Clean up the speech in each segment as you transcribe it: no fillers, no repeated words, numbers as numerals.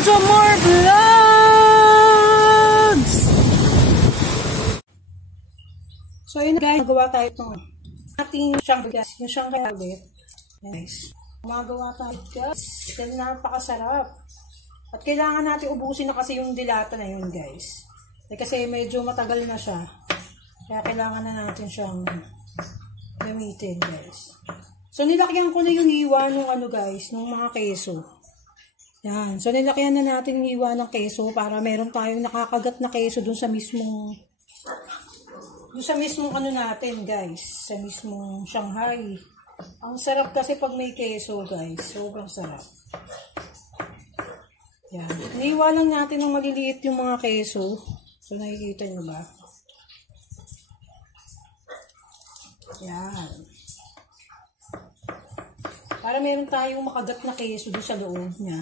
To more vlogs! So yun guys, magawa tayo itong ating Shanghai, yung Shanghai ulit. Nice. Magawa tayo guys. Yan, napakasarap. At kailangan natin ubusin na kasi yung dilata na yun guys. Kasi medyo matagal na siya. Kaya kailangan na natin siyang gamitin guys. So nilakyan ko na yung hiwa nung ano guys, nung mga keso. Yan. So, nilakyan na natin yung hiwa ng keso para meron tayong nakakagat na keso dun sa mismong ano natin, guys. Sa mismong Shanghai. Ang sarap kasi pag may keso, guys. Sobrang sarap. Yan. Hiwa lang natin ng maliliit yung mga keso. So, nakikita nyo ba? Yan. Para meron tayong makagat na keso dun sa loob niya.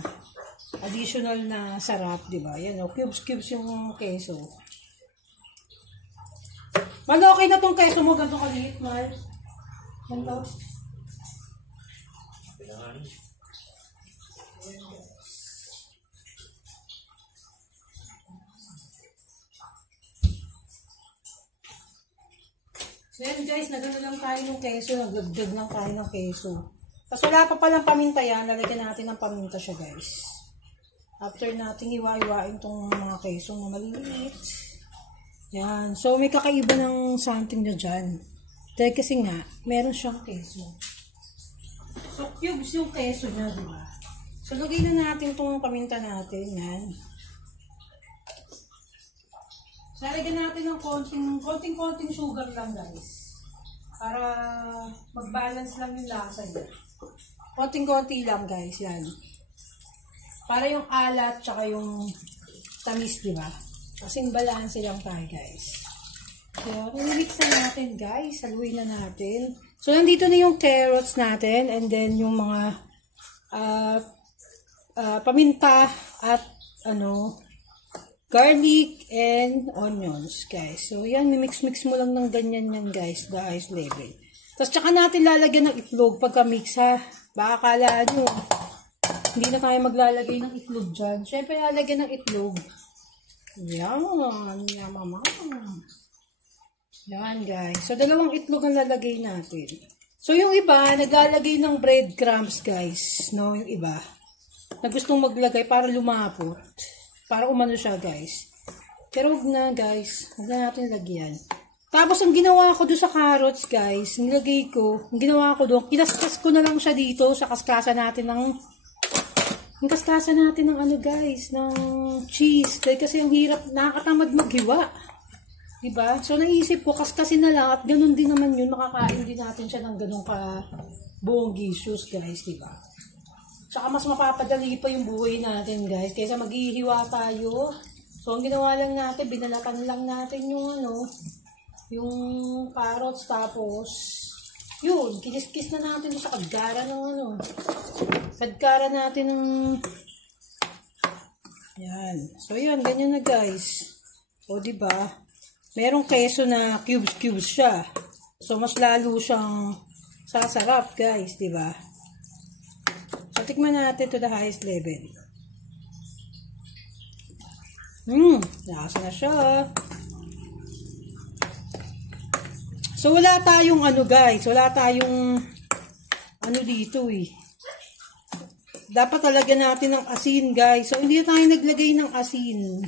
Additional na sarap, di ba? Yan o, cubes yung keso. Mal, okay na tong keso mo, ganito kaliit, Mal. Ganito. So yan guys, nagano lang tayo ng keso, nagdagdag lang tayo ng keso. Tapos wala pa palang paminta yan, lalagyan natin ng paminta siya guys. After nating iwa-iwain itong mga keso na maliliit. Yan. So, may kakaiba ng something na dyan. Dahil kasi nga, meron siyang keso. So, cubes yung keso niya, diba? So, lagay na natin itong paminta natin. Yan. So, lagyan natin ng konting sugar lang, guys. Para mag-balance lang yung lasa niya. Konting-konti lang, guys. Yan. Para yung alat, tsaka yung tamis, di ba? Kasing balanse lang tayo, guys. So, i-mix na natin, guys. Haluin na natin. So, nandito na yung carrots natin, and then yung mga paminta at garlic and onions, guys. So, yan, mix-mix mo lang ng ganyan yan, guys, the ice level. Tapos, tsaka natin lalagyan ng itlog pagka-mix, ha? Baka akala nyo, hindi na tayo maglalagay ng itlog dyan. Siyempre, lalagyan ng itlog. Yan. Yan, mama. Yan, guys. So, dalawang itlog ang lalagay natin. So, yung iba, naglalagay ng breadcrumbs, guys. No, yung iba. Na gustong maglagay para lumapot. Para umano siya, guys. Pero huwag na, guys. Huwag na natin lagyan. Tapos, ang ginawa ko doon sa carrots, guys, nilagay ko, ang ginawa ko doon, kinaskas ko na lang siya dito sa kaskasan natin ng guys, ng cheese. Dahil kasi ang hirap, nakakatamad maghiwa. Diba? So, naisip ko, kaskasin na lang at ganun din naman yun, makakain din natin siya ng ganun ka buong gissos, guys, diba? Tsaka mas mapapadali pa yung buhay natin, guys, kaysa maghihiwa tayo. So, ang ginawa lang natin, binalatan lang natin yung yung carrots, tapos yun, kinis-kis na natin sa kadkara ng kadkara natin ng yan. So, yun, ganyan na, guys. O, diba? Merong keso na cubes siya. So, mas lalo siyang sasarap, guys, diba? So, tikman natin to the highest level. Lasa na siya. So, wala tayong guys. Wala tayong dito eh. Dapat talaga natin ng asin, guys. So, hindi na tayo naglagay ng asin.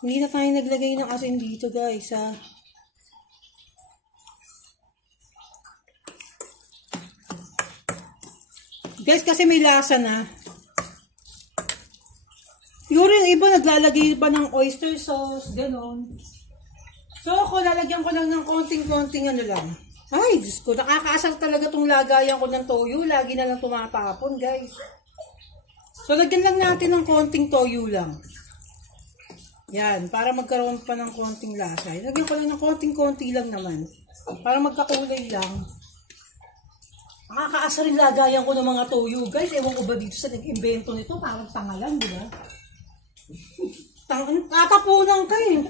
Hindi na tayo naglagay ng asin dito, guys, ha. Guys, kasi may lasa na. Siguro yung iba naglalagay pa ng oyster sauce, ganon. So, ako, lalagyan ko lang ng konting-konting lang. Ay, Diyos ko, nakakaasar talaga itong lagayan ko ng toyo. Lagi na lang tumatapon, guys. So, lagyan lang natin ng konting toyo lang. Yan, para magkaroon pa ng konting lasa. Lagyan ko lang ng konting-konti lang naman. Para magkakulay lang. Nakakaasar yung lagayan ko ng mga toyo, guys. Ewan ko ba dito sa nag-invento nito? Parang tangalan, di ba? Tatapunan ka eh.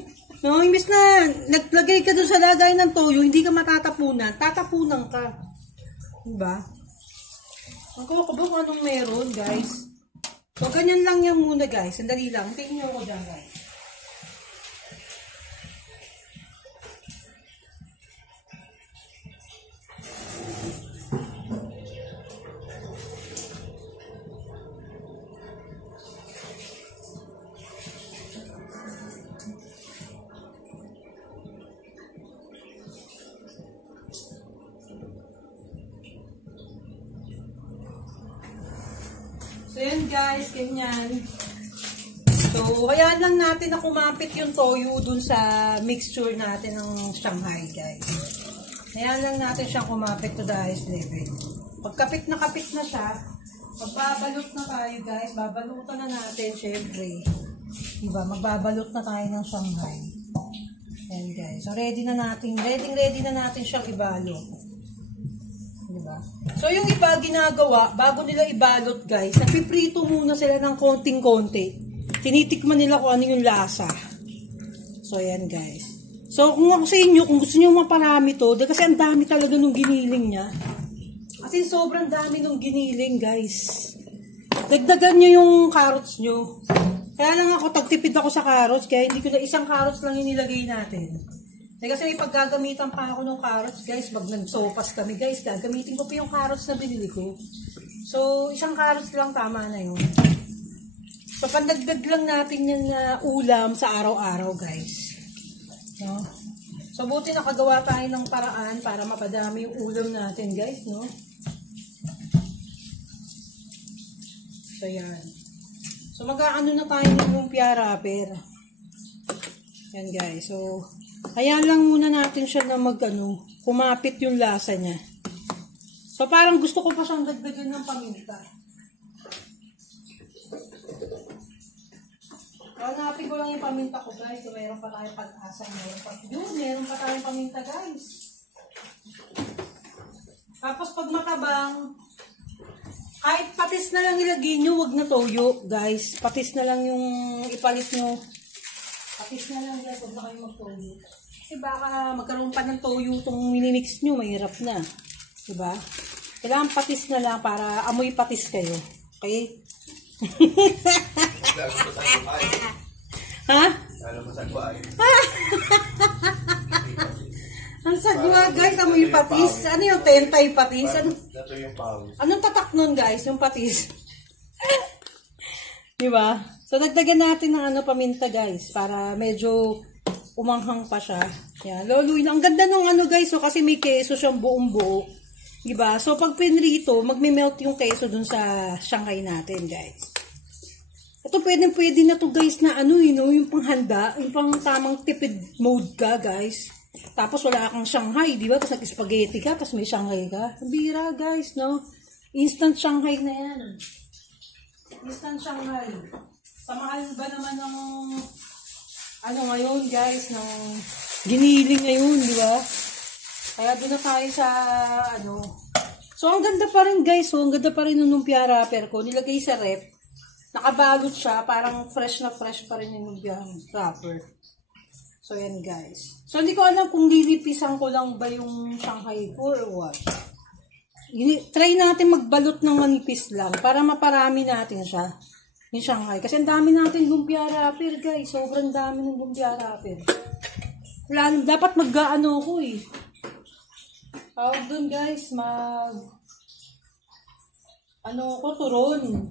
No, imbis na naglagay ka doon sa lagay ng toyo, hindi ka matatapunan, tatapunan ka. Diba? Ang kung anong meron, guys. So, ganyan lang yan muna guys. Sandali lang. Tingnan nyo ko dyan guys. So, yan guys, ganyan. So, hayaan lang natin na kumapit yung toyo dun sa mixture natin ng Shanghai, guys. Hayaan lang natin siyang kumapit to the highest level. Pagkapit na siya, magbabalot na tayo, guys. Babalutan na natin, syempre. Diba? Magbabalot na tayo ng Shanghai. Ayan, guys. So, ready na natin siyang ibalot. Diba? So, yung iba ginagawa, bago nila ibalot, guys, napiprito muna sila ng konting-konti. Tinitikman nila kung ano yung lasa. So, ayan, guys. So, kung ako sa inyo, kung gusto nyo maparami to, kasi ang dami talaga nung giniling niya. Kasi sobrang dami nung giniling, guys. Dagdagan nyo yung carrots nyo. Kaya lang ako, tagtipid ako sa carrots, kaya hindi ko na isang carrots lang yung nilagay natin. Kasi may paggagamitan pa ako ng carrots, guys. Pag nagsopas kami, guys, gagamitin ko pa yung carrots na binili ko. So, isang carrots lang, tama na yun. So, pandagdag lang natin yan na ulam sa araw-araw, guys. No? So, buti nakagawa tayo ng paraan para mapadami yung ulam natin, guys, no? So, yan. So, mag-aano na tayo ng lumpia wrapper. Yan, guys. So, hayaan lang muna natin siya na kumapit yung lasa niya. So, parang gusto ko pa siyang dagdagan ng paminta. Hanapin ko lang yung paminta ko, guys. So, meron pa tayong pag-asa. Meron pa tayong paminta, guys. Tapos, pag matabang, kahit patis na lang ilagay nyo, wag na toyo, guys. Patis na lang yung ipalit nyo. Patis na lang, guys. Huwag na kayo mag-toyo. Kasi baka magkaroon pa ng toyo itong minimix nyo, mahirap na. Diba? Kailangan patis na lang para amoy patis kayo. Okay? Ha? Ang sagwa, guys. Amoy patis. Ano yung tentay patis? Anong tatak nun, guys? Yung patis. Diba? So, dagdagan natin ng paminta, guys. Para medyo umanghang pa siya. Yan. Luluin. Ang ganda nung guys. So, kasi may keso siyang buong-buo. Diba? So, pag pinrito, magme-melt yung keso dun sa Shanghai natin, guys. Ito, pwede na to, guys, na yung panghanda. Yung pang tamang tipid mode ka, guys. Tapos, wala kang Shanghai, diba? Tapos, nag-spaghetti ka, tapos may Shanghai ka. Bira, guys, no? Instant Shanghai na yan. Instant Shanghai. Sa mahal ba naman ng ngayon, guys, ng giniling ngayon, di ba? Kaya doon na tayo sa So, ang ganda pa rin, guys. So, ang ganda pa rin ng lumpia wrapper ko. Nilagay sa rep. Nakabalot siya. Parang fresh na fresh pa rin yung lumpia wrapper. So, yan, guys. So, hindi ko alam kung lilipisan ko lang ba yung Shanghai ko or what. Try natin magbalot ng manipis lang para maparami natin siya. Yung Shanghai. Kasi ang dami natin lumpia wrapper, guys. Sobrang dami ng lumpia wrapper. Dapat mag-gaano ko eh. Tawag doon, guys, turon.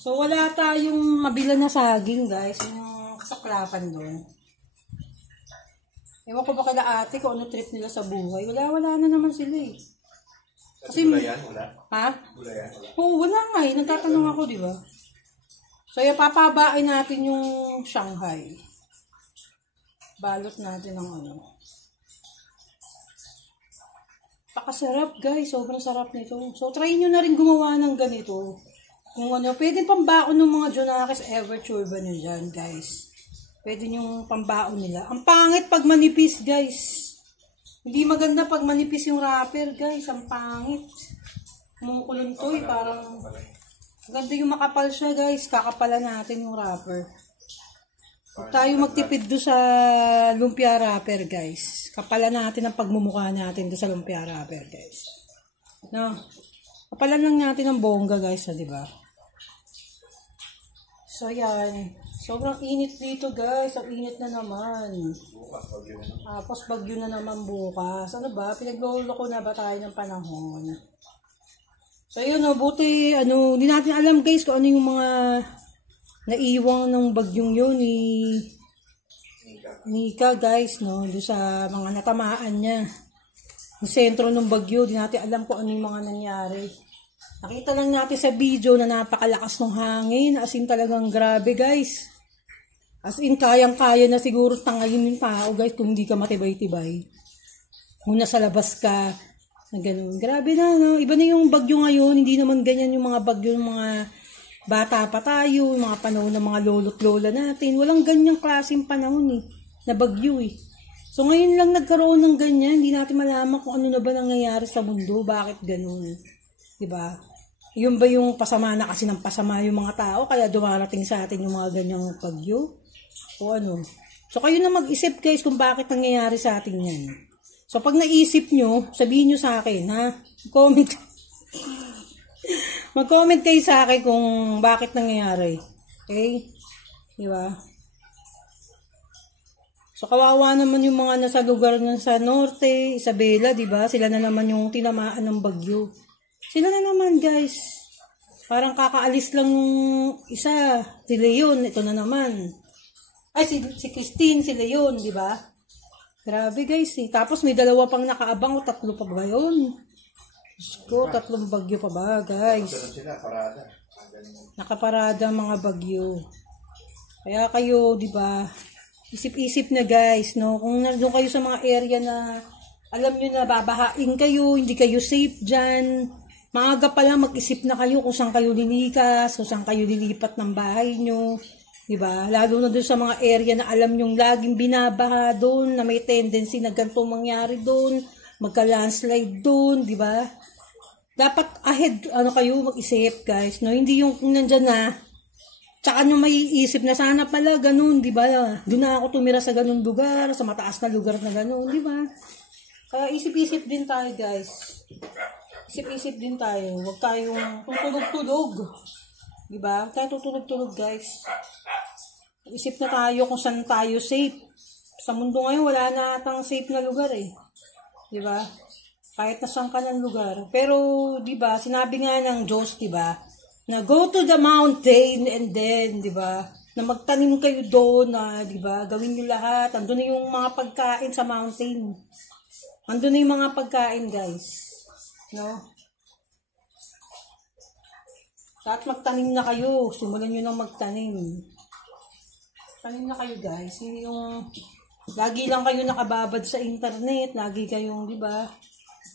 So, wala tayong mabila na saging, guys. Yung kasaklapan doon. Ewan ko ba kala ate kung ano trip nila sa buhay. Wala na naman sila eh. Kasi, gulayan, wala? Ha? Gulayan, wala? Oo, wala nga eh. Nagtatanong ako, di ba? So, papabain natin yung Shanghai. Balot natin ng Pakasarap, guys. Sobrang sarap nito. So, try nyo na rin gumawa ng ganito. Kung pwede pambaon ng mga Jonakis Ever Churba nyo dyan, guys. Pwede nyo pambaon nila. Ang pangit pag manipis, guys. Hindi maganda pag manipis yung wrapper, guys. Ang pangit. Mumukulong to eh. Parang ganda yung makapal siya, guys. Kakapalan natin yung wrapper. Huwag tayo magtipid doon sa lumpia wrapper, guys. Kapalan natin ang pagmumukha natin doon sa lumpia wrapper, guys. No? Kapalan lang natin ang bongga, guys, di ba? So, yan. Sobrang init dito, guys. Ang init na naman. Tapos, bagyo na naman bukas. Ano ba? Pinaglolo ko na ba tayo ng panahon? So, yun, buti, hindi natin alam, guys, kung ano yung mga naiwang ng bagyong yun ni Nika, guys, no? Doon sa mga natamaan niya. Yung sentro ng bagyo, di natin alam kung ano yung mga nangyari. Nakita lang natin sa video na napakalakas ng hangin. As in talagang grabe, guys. As in, kayang-kaya na siguro tangayin yung tao, guys, kung hindi ka matibay-tibay. Kung nasa labas ka, na ganun. Grabe na, no? Iba na yung bagyo ngayon. Hindi naman ganyan yung mga bagyo ng mga bata pa tayo, yung mga panahon ng mga lolo't lola natin. Walang ganyang klaseng panahon, eh, na bagyo, eh. So, ngayon lang nagkaroon ng ganyan. Hindi natin malaman kung ano na ba nangyayari sa mundo. Bakit ganun? Diba? Yun ba yung pasama na kasi ng pasama yung mga tao kaya dumarating sa atin yung mga ganyang bagyo? O ano? So kayo na mag-isip, guys, kung bakit nangyayari sa atin yan. So pag naisip nyo, sabihin nyo sa akin, ha? Comment. Mag-comment kayo sa akin kung bakit nangyayari. Okay? Diba? So kawawa naman yung mga nasa lugar ng sa Norte, Isabela, diba? Sila na naman yung tinamaan ng bagyo. Sila na naman, guys. Parang kakaalis lang nung isa. Si Leon, ito na naman. Ay, si Christine, si Leon, di ba? Grabe, guys, eh. Tapos may dalawa pang nakaabang o tatlo pa ba yun? Diyos ko, tatlong bagyo pa ba, guys? Nakaparada mga bagyo. Kaya kayo, di ba? Isip-isip na, guys, no? Kung nandun kayo sa mga area na alam nyo na babahain kayo, hindi kayo safe dyan. Maaga pa lang mag-isip na kayo kung saan kayo lilikas, kung saan kayo lilipat ng bahay nyo. Diba? Lalo na doon sa mga area na alam nyong laging binabaha doon, na may tendency na ganito mangyari doon, magka-landslide doon, diba? Dapat ahead, kayo mag-isip, guys. No? Hindi yung nandyan na, tsaka nyo maiisip na sana pala ganun, diba? Doon na ako tumira sa ganun lugar, sa mataas na lugar na ganun, diba? Kaya isip-isip din tayo, guys. Isip-isip din tayo. Huwag tayong tutulog-tulog. Diba? Huwag tayong tutulog-tulog, guys. Isip na tayo kung saan tayo safe. Sa mundo ngayon, wala na atang safe na lugar, eh. Diba? Kahit nasan ka ng lugar. Pero, diba, sinabi nga ng Diyos, diba, na go to the mountain and then, diba, na magtanim kayo doon, na, diba, gawin nyo lahat. Andun na yung mga pagkain sa mountain. Andun na yung mga pagkain, guys. No? At magtanim na kayo. Simulan nyo nang magtanim. Tanim na kayo, guys. Hindi yung lagi lang kayo nakababad sa internet. Lagi kayong, di ba?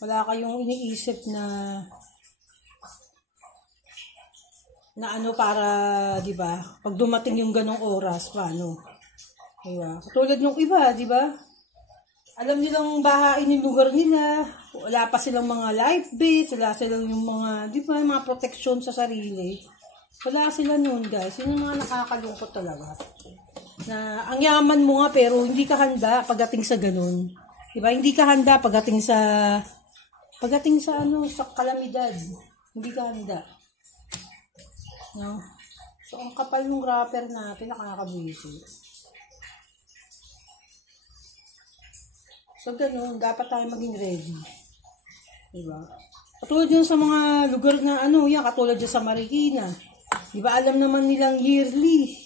Wala kayong iniisip na para, di ba? Pag dumating yung ganong oras, paano? Diba? Katulad nung iba, di ba? Alam nilang bahain yung lugar nila. Wala pa silang mga life bait. Wala silang yung mga, di ba, mga protection sa sarili. Wala sila noon, guys. Yun yung mga nakakalungkot talaga. Na ang yaman mo nga pero hindi ka handa pagdating sa ganun. Di ba? Hindi ka handa pagdating sa sa kalamidad. Hindi ka handa. No? So, ang kapal ng wrapper natin, nakakabwisit. So, ganun, dapat tayo maging ready. Diba? Katulad yun sa mga lugar na katulad yun sa Marikina. Diba, alam naman nilang yearly.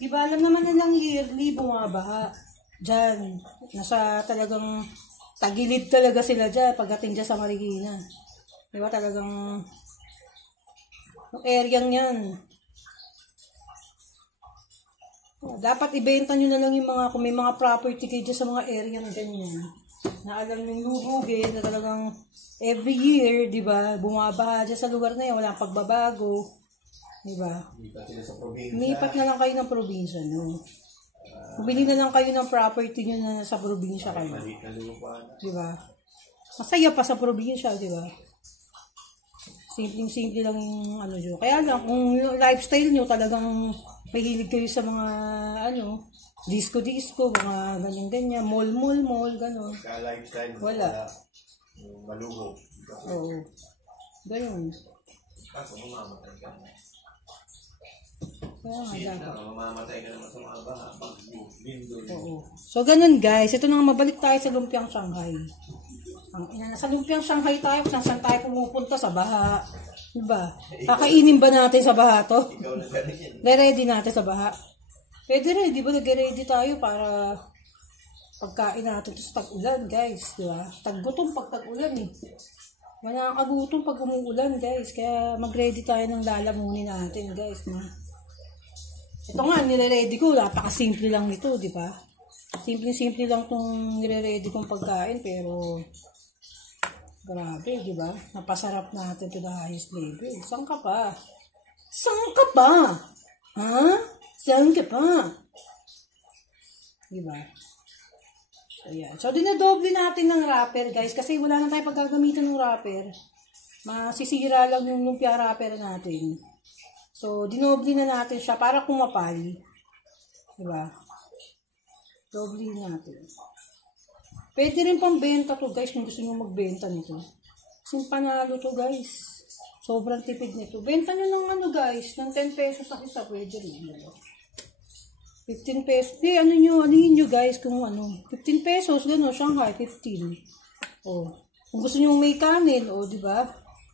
Diba, alam naman nilang yearly bumabaha. Diyan. Nasa talagang tagilid talaga sila dyan pagdating dyan sa Marikina. Diba, talagang yung area yan. Dapat ibenta nyo na lang yung mga, kung may mga property kayo sa mga area na ganyan. Na alam yung lubugin, na talagang every year, di ba, bumabaha dyan sa lugar na yan, walang pagbabago. Di ba? Lipat na lang kayo ng probinsya, no? Bili na lang kayo ng property nyo na sa probinsya kayo. Di ba? Masaya pa sa probinsya, di ba? Simpleng-simple lang yung nyo. Kaya lang, kung yung lifestyle nyo talagang mahilig kayo sa mga, disco-disco, mga ganyan-ganyan, mall, gano'n. Kaya lifestyle, wala. Maluho. Oo. Ganun. Kaso, mamamatay ka. Kaya nga dapat. Mamamatay ka naman sa mga baha. Lindol. Oo. So, ganun guys. Ito na nga, mabalik tayo sa lumpiang Shanghai. Nasa lumpiang Shanghai tayo, kung saan tayo pumupunta sa baha. Diba? Kakainin ba natin sa baha to? Ikaw na galing yan. Ready natin sa baha. Pwede rin, di ba? Nag-ready tayo para pagkain natin ito sa tag-ulan, guys. Diba? Tag-gutom pag tag-ulan eh. Wala kang kagutom pag umuulan, guys. Kaya mag-ready tayo ng lalamunin natin, guys. Na. Ito nga, nire-ready ko. Napaka-simple lang ito, di ba? Simple-simple lang itong nire-ready kong pagkain, pero grabe, di ba? Napasarap natin to the highest level. Saan ka pa? Saan ka pa? Ha? Saan ka pa? Di ba? Ayan. So, dinadoble natin ng wrapper, guys, kasi wala na tayo paggagamitan ng wrapper. Masisira lang yung lumpia wrapper natin. So, dinoble na natin siya para kumapal. Diba? Doble natin. Pwede rin pang benta to, guys, kung gusto nyo magbenta nito. Kasi panalo to, guys. Sobrang tipid nito. Benta nyo ng ano, guys, ng 10 pesos ang isa, pwede rin. 15 pesos. Anuhin nyo guys kung ano. 15 pesos, gano'n, Shanghai, 15. O, kung gusto nyo may kanin, o, di ba?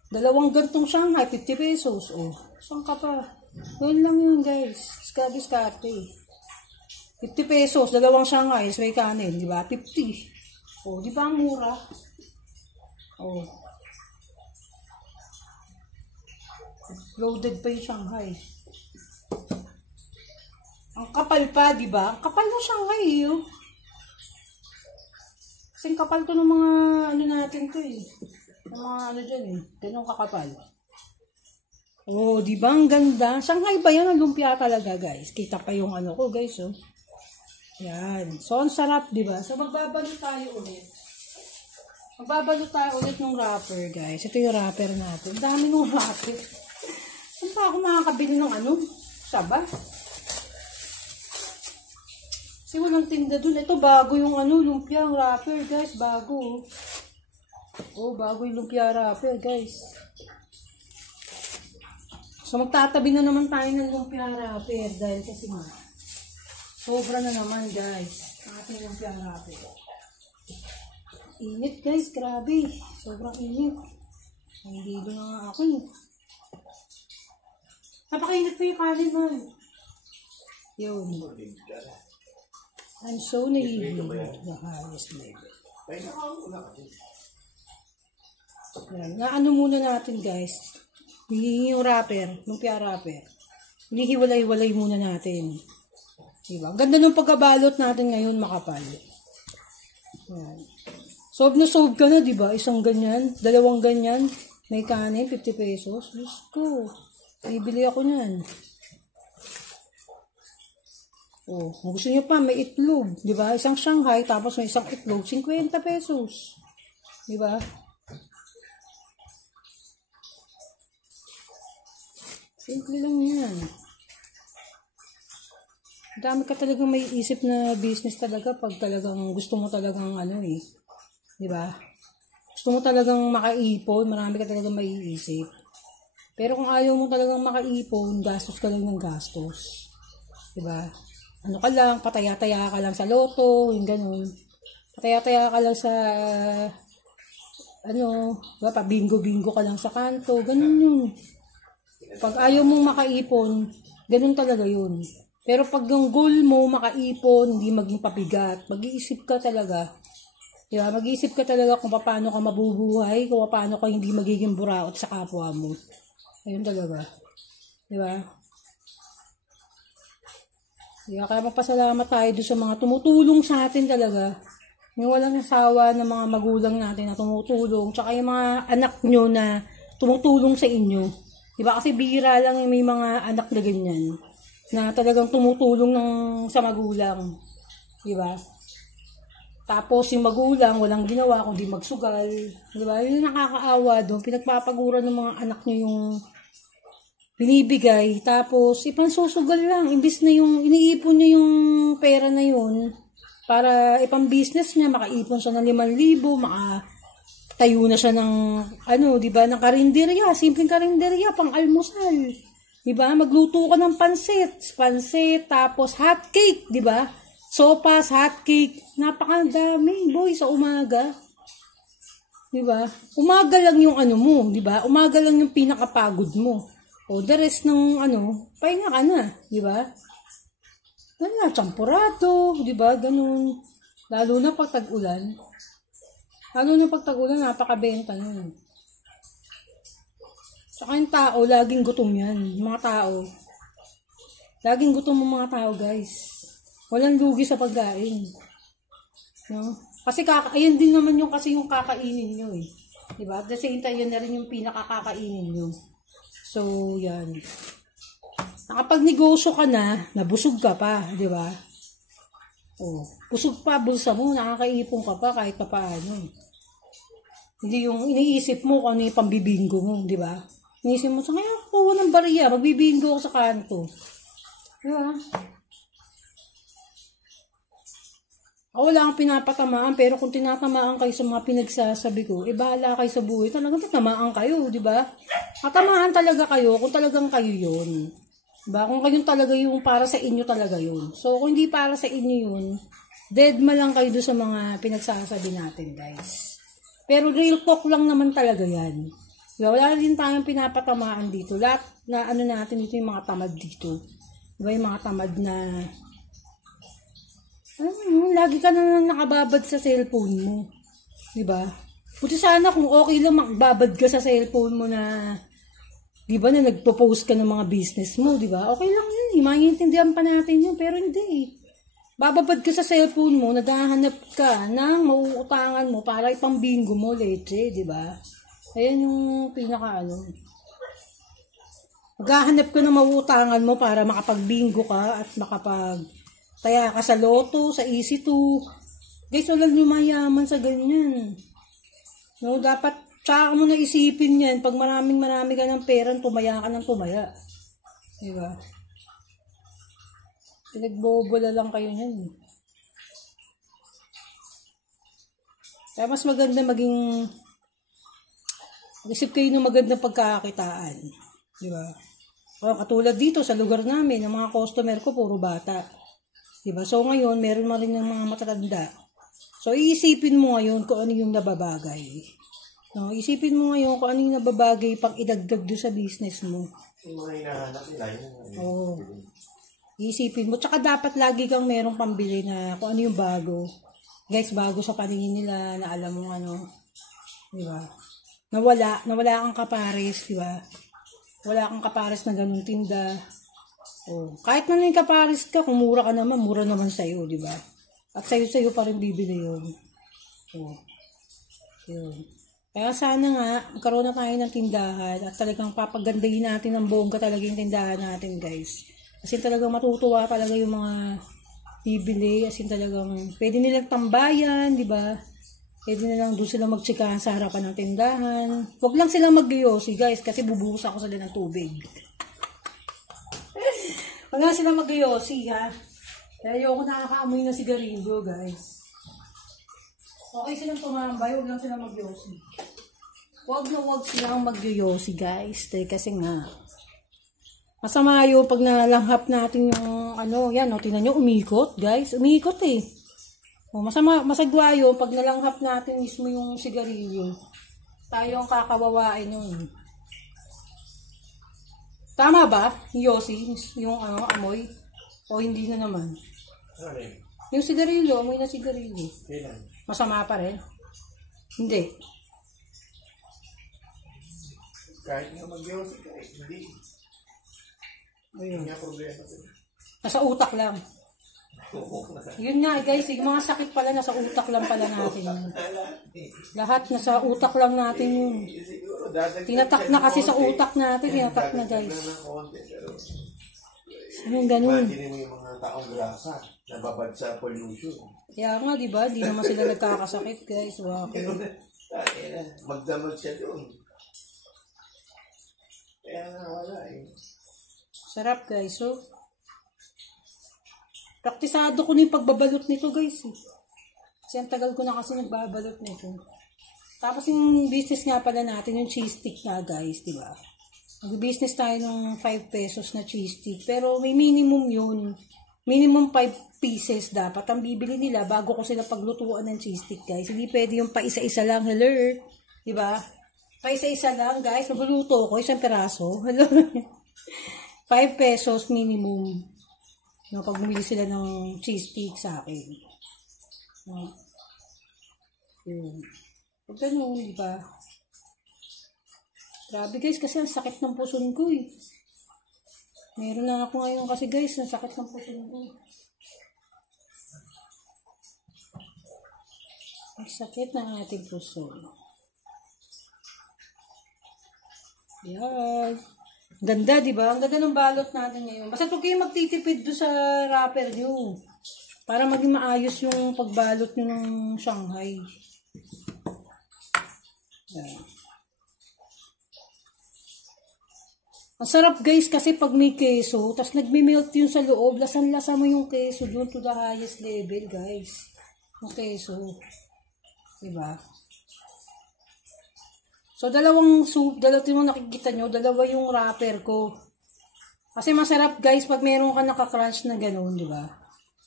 Dalawang gantong Shanghai, 50 pesos. O, saan ka pa? Gano'n lang yun, guys. Diskarte. 50 pesos, dalawang Shanghai, may kanin, di ba? 50. O, di ba ang mura? O. Loaded pa yung Shanghai. Ang kapal pa, di ba? Ang kapal na Shanghai, oh. Kasing kapal to ng mga, ano natin to, eh. Ng mga, ano dyan, eh. Ganun kakapal. Oh, di ba? Ang ganda. Shanghai ba yan? Ang lumpia talaga, guys. Kita pa yung ano ko, guys, oh. Yan. So, ang sarap, di ba? So, magbabalot tayo ulit. Magbabalot tayo ulit ng wrapper, guys. Ito yung wrapper natin. Dami ng wrapper. Saan pa ako makakabili ng ano? Saba? Kasi walang tinda dun. Ito, bago yung ano, lumpia wrapper, guys. Bago. Oh, bago yung lumpia wrapper, guys. So, magtatabi na naman tayo ng lumpia wrapper dahil kasi nga, sobra na naman, guys. Ang ating lumpia wrapper. Init, guys. Grabe. Sobrang init. Hindi doon na nga ako, eh. Napakainit pa yung kanin, man. Yun. I'm so naive at the highest level. Yan. Naano muna natin, guys. Yung wrapper, lumpia wrapper. Hinihiwalay-walay muna natin. Diba? Ganda ng pagkabalot natin ngayon, makapal. Yan. Sob na sob ka na, diba? Isang ganyan, dalawang ganyan. May kanin, 50 pesos. Diyos ko. Bibili ako niyan. Oh, kung gusto niyo pa, may itlog, di ba? Isang Shanghai, tapos may isang itlog, 50 pesos. Di ba? Simple lang yan. Dami ka talagang may isip na business talaga pag talagang gusto mo talagang ano eh. Di ba? Gusto mo talagang makaipon, marami ka talagang may isip. Pero kung ayaw mo talagang makaipon, gastos ka lang ng gastos. Di ba? Ano ka lang, pataya-taya ka lang sa loto, yung ganun. Pataya-taya ka lang sa, pa bingo-bingo ka lang sa kanto, ganun yun. Pag ayaw mong makaipon, ganun talaga yun. Pero pag yung goal mo makaipon, hindi maging pabigat, mag-iisip ka talaga. Diba? Mag-iisip ka talaga kung paano ka mabubuhay, kung paano ka hindi magiging buraot sa kapwa mo. Ayun talaga. Diba? Yeah, kaya magpasalamat tayo doon sa mga tumutulong sa atin talaga. Yung walang asawa ng mga magulang natin na tumutulong. Tsaka yung mga anak nyo na tumutulong sa inyo. Diba? Kasi bihira lang yung may mga anak na ganyan. Na talagang tumutulong sa magulang. Diba? Tapos yung magulang, walang ginawa kundi magsugal. Diba? Yun yung nakakaawa doon. Pinagpapaguran ng mga anak nyo yung binibigay, tapos ipansusugal lang, imbis na yung iniipon niya yung pera na yun para ipang-business niya, makaipon siya ng 5,000, makatayo na siya ng, di ba, ng karinderya, simpleng karinderya, pang-almusal. Diba? Magluto ka ng pansit, tapos hot cake, diba? Sopas, hot cake, napakadami, boy, sa umaga. Diba? Umaga lang yung ano mo, diba? Umaga lang yung pinakapagod mo. O, the rest ng pahinga ka na, diba? Ganun, champurado, diba? Ganun. Lalo na pag tag-ulan. Napakabenta nun. Saka yung tao, laging gutom yan. Yung mga tao. Laging gutom ang mga tao, guys. Walang lugi sa pagkain. No? Kasi ayun din naman yung kakainin nyo eh. Diba? At the same time, yun na rin yung pinakakakainin nyo. So, yan. Nakapag-negosyo ka na, nabusog ka pa, diba? Oh, busog pa, bulsa mo, nakakaipon ka pa kahit pa paano. Hindi yung iniisip mo kung ano yung pambibingo mo, diba? Iniisip mo, sa kaya kuha ng bariya, magbibingo ako sa kanto. Diba? Wala kang pinapatamaan, pero kung tinatamaan kayo sa mga pinagsasabi ko, bahala kayo sa buhay. Talagang tatamaan kayo, di ba? Tatamaan talaga kayo kung talagang kayo yun. Diba? Kung kayo talaga yung para sa inyo talaga yun. So, kung hindi para sa inyo yun, dead ma lang kayo doon sa mga pinagsasabi natin, guys. Pero real talk lang naman talaga yan. Diba? Wala din tayong pinapatamaan dito. Lahat na natin dito yung mga tamad dito. Diba? Yung mga tamad na lagi ka na nakababad sa cellphone mo. Diba? Buti sana kung okay lang magbabad ka sa cellphone mo na, diba, na nagpo-post ka ng mga business mo, diba? Okay lang yun. Maintindihan pa natin yun, pero hindi. Bababad ka sa cellphone mo, naghahanap ka ng mauutangan mo para ipambingo mo, leche, diba? Ayan yung maghahanap ka ng mauutangan mo para makapagbingo ka at taya ka sa loto, sa easy to. Guys, wala nyo mayaman sa ganyan. No, dapat, tsaka mo na isipin yan. Pag marami ka ng pera, tumaya ka ng tumaya. Diba? Pinagbobola lang kayo yan. Kaya mas maganda mag-isip kayo ng magandang pagkakakitaan. Diba? O, katulad dito sa lugar namin, ang mga customer ko, puro bata. Diba? So, ngayon, meron na rin ng mga matatanda. So, iisipin mo ngayon kung ano yung nababagay. No? Isipin mo ngayon kung ano yung nababagay pang idagdag doon sa business mo. Yung mga hinahanap nila, Oo. Iisipin mo. Tsaka dapat lagi kang merong pambili na kung ano yung bago. Guys, bago sa paningin nila na alam mo diba? Nawala kang kapares, diba? Wala kang kapares na ganun tinda. Oh, kahit na may kapares ka, kung mura ka naman, mura naman sa'yo, di ba? At sa'yo pa rin bibili yun. Oh. Yun. Kaya sana nga, magkaroon na tayo ng tindahan at talagang papagandahin natin ng bongga talaga yung tindahan natin, guys. Kasi talagang matutuwa talaga yung mga bibili. Kasi talagang pwede nilang tambayan, di ba? Pwede nilang doon sila magtsikahan sa harapan ng tindahan. Huwag lang silang mag-yosi, guys, kasi bubuhos ako sila ng tubig. Wala sila mag-yosi, ha? Kaya ayoko nakakaamoy na sigarilyo, guys. Okay silang tumambay, huwag lang silang mag-yosi. Huwag silang mag-yosi, guys. Kasi nga, masama yun pag nalanghap natin yung, yan, tingnan nyo, umikot, guys. Umikot, eh. Masagwa yun pag nalanghap natin mismo yung sigarilyo. Tayo ang kakawawain nun. Tama ba? Yosi, yung amoy? O hindi na naman? Yung sigarilyo, amoy na sigarilyo. Masama pa rin? Hindi. Kahit nga mag-yosi ka, hindi. Ayun. Nga problema ko. Nasa utak lang. Yun nga guys, yung mga sakit pala nasa utak lang pala natin yun. Lahat nasa utak lang natin yun. Tinatak na kasi sa utak natin, tinatak na guys. Anong ganun? Imagine mo yung mga taong grasa, nababad sa pollution. Kaya nga, di ba? Di naman sila nagkakasakit guys. Wow. Magdamag siya doon. Kaya nga wala eh. Sarap guys, so. Praktisado ko na yung pagbabalot nito guys. Kasi ang tagal ko na kasi nagbabalot nito. Tapos yung business nga pala natin, yung cheese stick nga guys, di ba? Mag-business tayo ng 5 pesos na cheese stick. Pero may minimum yun. Minimum 5 pieces dapat ang bibili nila bago ko sila paglutuan ng cheese stick, guys. Hindi pwede yung pa isa-isa lang. Hello? Diba? Pa isa-isa lang, guys. Magluluto ko, isang peraso. Hello? 5 pesos minimum. No, pag bumili sila ng cheese stick sa akin. No? Yun. Huwag ganun, diba? Grabe, guys, kasi ang sakit ng puson ko eh. Meron na ako ngayon kasi, guys, ang sakit ng puson ko. Ang sakit ng ating puso. Yan. Ganda, di ba? Ang ganda ng balot natin ngayon. Basta huwag kayo magtitipid doon sa wrapper nyo. Para maging maayos yung pagbalot nyo ng Shanghai. Yan. Ang sarap, guys, kasi pag may keso, tas nagme-melt yun sa loob, lasan-lasa mo yung keso doon to the highest level, guys. Yung keso. Diba? So, dalawang soup, dalawa nakikita nyo, dalawa yung wrapper ko. Kasi masarap, guys, pag meron ka naka-crunch na gano'n, diba?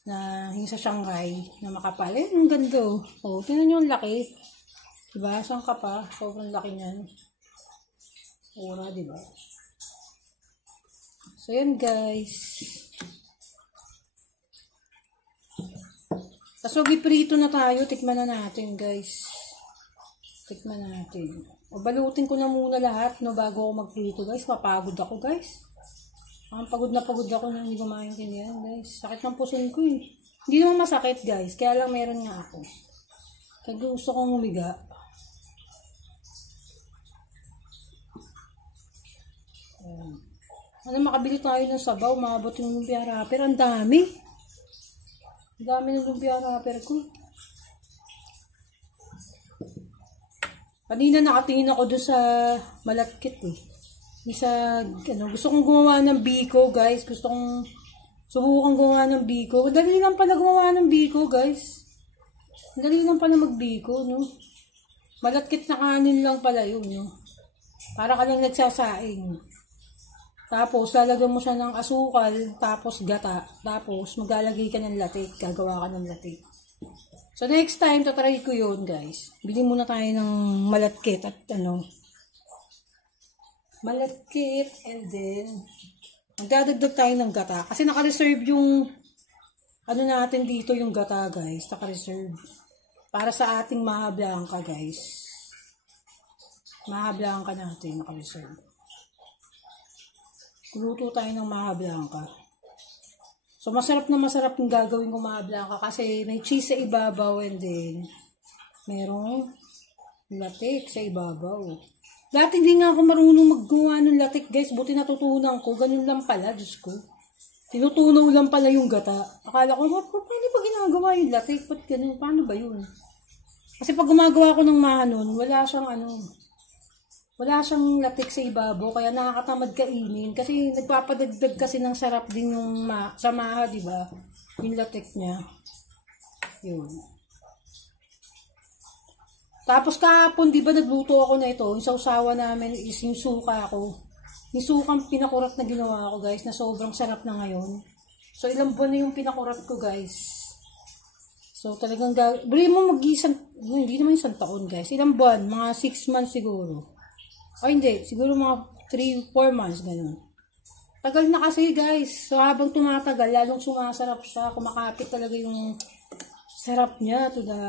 Na yung sa Shanghai, na makapal. Eh, ang ganda. Oh, tingnan nyo yung laki. Diba? Saan ka pa? Sobrang laki niyan. Ora, diba? So, yan, guys. Tapos, iprito na tayo. Tikman na natin, guys. Tikman natin. O, balutin ko na muna lahat, no, bago ako magprito, guys. Mapagod ako, guys. Pagod na ako na hindi ko maintindihan, guys. Sakit ng puson ko, eh. Hindi naman masakit, guys. Kaya lang meron nga ako. Kaya gusto kong humiga. Ano, makabili tayo ng sabaw, maabot yung lumpia wrapper. Ang dami. Ang dami ng lumpia wrapper ko. Kanina nakatingin ako doon sa Malatkit eh. Gusto kong gumawa ng biko, guys. Gusto kong subukan gumawa ng biko. Dali lang pala gumawa ng biko, guys. Dali lang pala magbiko, no? Malatkit na kanin lang pala yun, no? Para ka lang nagsasaing. Tapos, lalagyan mo siya ng asukal, tapos gata, tapos maglalagay ka ng latik, gagawa ka ng latik. So, next time, tatry ko yun, guys. Bili muna tayo ng malatkit at malatkit, and then, magdadagdag tayo ng gata. Kasi naka-reserve yung, natin dito, yung gata, guys. Naka-reserve. Para sa ating maha blanca, guys. Maha blanca natin, naka-reserve. Luto tayo ng maha blanca. So, masarap yung gagawin ko maha blanca kasi may cheese sa ibabaw and then merong latik sa ibabaw. Dati hindi nga ako marunong maggawa ng latik, guys. Buti natutunan ko. Ganun lang pala, Diyos ko. Tinutunaw lang pala yung gata. Akala ko, paano ba ginagawa yung latik? Ba't ganun? Paano ba yun? Kasi pag gumagawa ko ng maha nun, wala siyang latik sa ibabaw, kaya nakakatamad kainin. Kasi nagpapadagdag kasi ng sarap din yung sa maha, diba? Yung latik niya. Yun. Tapos kahapon, diba nagluto ako na ito, yung sausawa namin is yung suka ko. Yung sukang pinakurat na ginawa ko, guys, na sobrang sarap na ngayon. So, ilang buwan na yung pinakurat ko, guys. So, talagang bali mo hindi naman isang taon, guys. Ilang buwan? Mga 6 months siguro. O hindi, siguro mga 3-4 months, ganun. Tagal na kasi, guys. So, habang tumatagal, lalong sumasarap siya. Kumakapit talaga yung sarap niya to the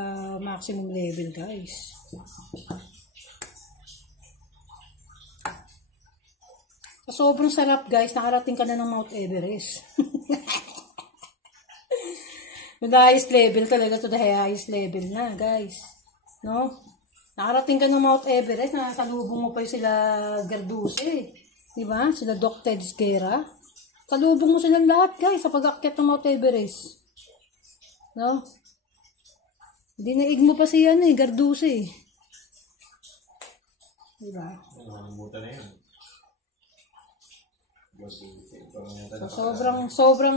maximum level, guys. So, sobrang sarap, guys. Nakarating ka na ng Mount Everest. To the highest level talaga, to the highest level na, guys. No? Nakarating ka ng Mount Everest, nakasalubong mo pa yung sila Garduse. Diba? Sila Doc Ted Esguerra. Salubong mo silang lahat, guys, sa pag-akyat ng Mount Everest. No? Dinaig mo pa siya Garduse. Diba? Nakalimutan na yan. So, sobrang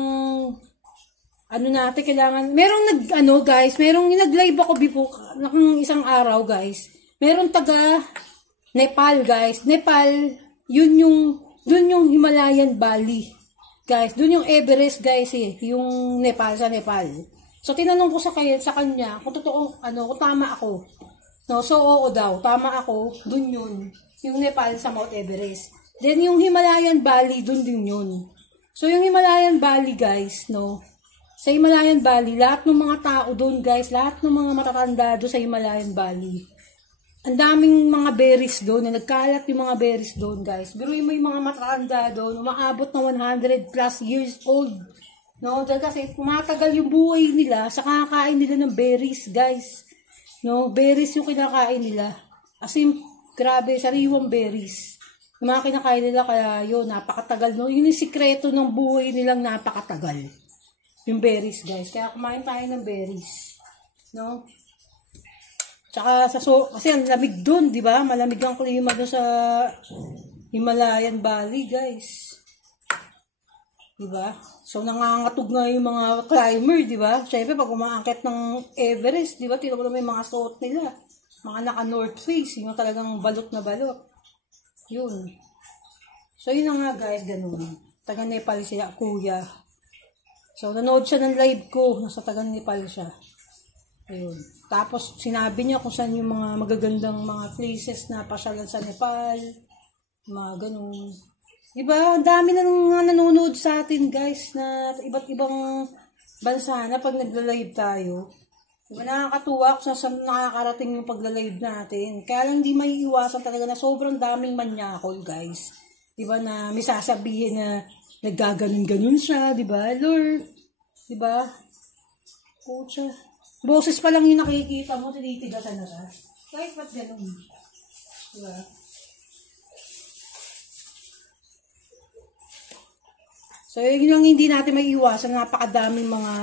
natin kailangan, merong nag-live ako before, ng isang araw, guys. Merong taga Nepal, guys. Nepal, dun yung Himalayan Valley. Guys, dun yung Everest, guys, eh. Yung Nepal, sa Nepal. So, tinanong ko sa kanya, kung totoo, kung tama ako. No, so, oo daw, tama ako, dun yun. Yung Nepal sa Mount Everest. Then, yung Himalayan Valley, dun din yun. So, yung Himalayan Valley, guys, no, sa Himalayan Valley, lahat ng mga tao dun, guys, lahat ng mga matatanda doon sa Himalayan Valley, ang daming mga berries doon, na nagkalat yung mga berries doon, guys. Biruin mo yung mga matatanda doon, umaabot na 100 plus years old. No, dahil kasi tumatagal yung buhay nila sa kakakain nila ng berries, guys. No, berries yung kinakain nila. As in, grabe, sariwang berries. Yung mga kinakain nila, kaya yun, napakatagal. No? Yun yung sikreto ng buhay nilang napakatagal. Yung berries, guys. Kaya kumain tayo ng berries. No? Tsaka kasi ang lamig doon, di ba? Malamig ang klima doon sa Himalayan Valley, guys. Di ba? So nangangatog nga yung mga climber, di ba? Syempre pag umaakit ng Everest, di ba? Tino mo naman yung mga suot nila. Mga naka-north face, yung talagang balot na balot. Yun. So yun na nga, guys, ganun. Taga Nepal siya, kuya. So nanood siya ng live ko, nasa taga Nepal siya. Ayun. Tapos, sinabi niya kung saan yung mga magagandang mga places na pasyalan sa Nepal. Mga ganun. Diba? Ang dami na nanonood sa atin, guys, na iba't ibang bansa na pag nagla-live tayo. Diba? Nakakatuwa kung saan nakakarating yung pagla-live natin. Kaya lang hindi may iwasan talaga na sobrang daming manyakol, guys. Diba? Na may sasabihin na naggaganon-ganon siya. Diba? Lord. Diba? Pucha. Boses pa lang yung nakikita mo, tinitigasan na siya. Kahit ba't ganun? Diba? So, yun lang hindi natin may iwasan. Napakadaming mga,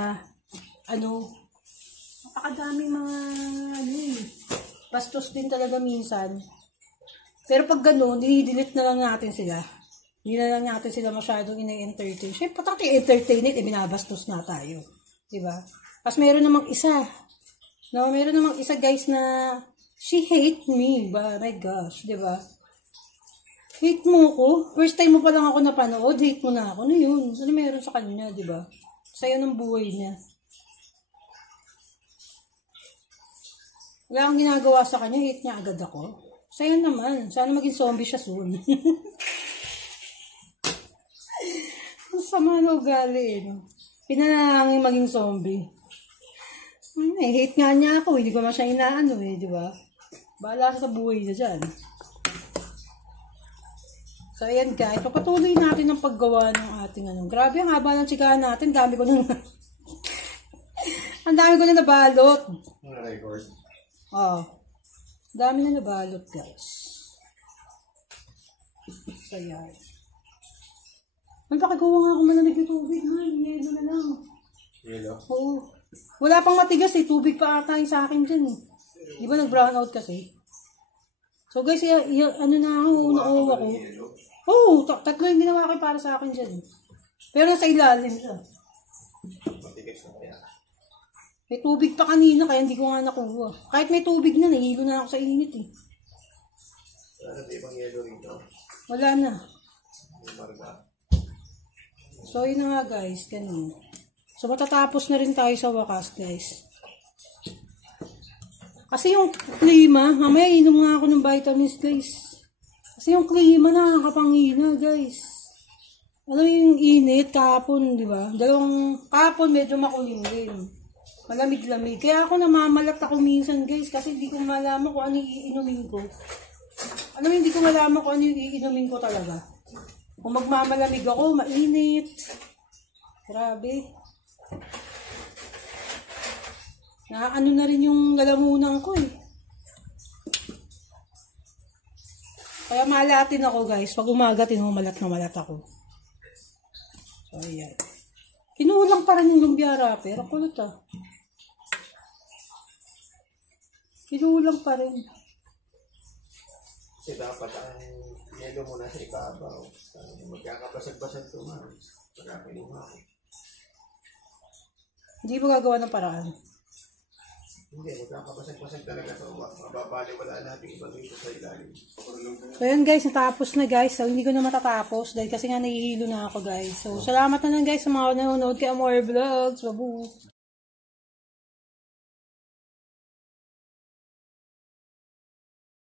bastos din talaga minsan. Pero pag ganun, dinidelete na lang natin sila. Hindi na lang natin sila masyadong ina-entertain. Siyempre, patang i-entertain it, binabastos na tayo. Diba? Tapos meron namang isa. No, meron namang isa, guys, na she hate me. My gosh, 'di ba? Hate mo ko? First time mo pa lang ako napanood, hate mo na ako. Ano 'yun? Ano meron sa kanya, 'di ba? Saya ng buhay niya. Wala akong ginagawa sa kanya, hate niya agad ako. Saya naman. Sana maging zombie siya soon. Ang sama na ugali, no? Pinanalangin maging zombie. Hate nga niya ako, hindi ko naman siya inaano di ba? Bahala sa buhay niya dyan. So, ayan guys, papatuloy natin ang paggawa ng ating Grabe, ang haba ng chikahan natin, ang dami ko na nabalot. Record. Dami na nabalot, guys. So, ayan. Magpakagawa nga ako malamig na tubig, ha? Yelo na lang. Yelo? Oo. Wala pang matigas tubig pa ata yung sa akin dyan Di ba nag-brown out kasi? So guys, nauuna ako. Oo, tatlo yung ginawa ko para sa akin dyan. Pero nasa ilalim siya. Matigas na kaya. May tubig pa kanina kaya hindi ko nga nakuha. Kahit may tubig na, nahilo na ako sa init Wala na ibang yelo rito? Wala na. Marga. So yun na nga guys, ganun. So, matatapos na rin tayo sa wakas, guys. Kasi yung klima, mamaya inom nga ako ng vitamins, guys. Kasi yung klima nakakapanghina, guys. Ano yung init, kahapon, di ba? Kahapon medyo makulimlim. Malamig-lamig. Kaya ako namamalat ako minsan, guys, kasi hindi ko malaman kung ano yung iinumin ko. Hindi ko malaman kung ano yung iinumin ko talaga. Kung magmamalamig ako, mainit. Grabe. Na rin yung lalamunan ko Kaya malatin ako guys. Pag umaga, tinumalat na malat ako. So, ayan. Kinulang pa rin yung lumpia wrapper. Kulot Kinulang pa rin. Kasi dapat ang yelo mo na sa ibabaw. Magkakabasag-basag ito nga. Pagkakinuha ko. Hindi mo gagawa ng paraan. Hindi, magkakabasag-basag talaga ito. Mababali, wala natin iba dito sa ilalim. So yun guys, natapos na guys. So hindi ko na matatapos dahil kasi nga nahihilo na ako guys. So salamat na lang guys sa mga nanonood kay Amore Vlogs. Babu!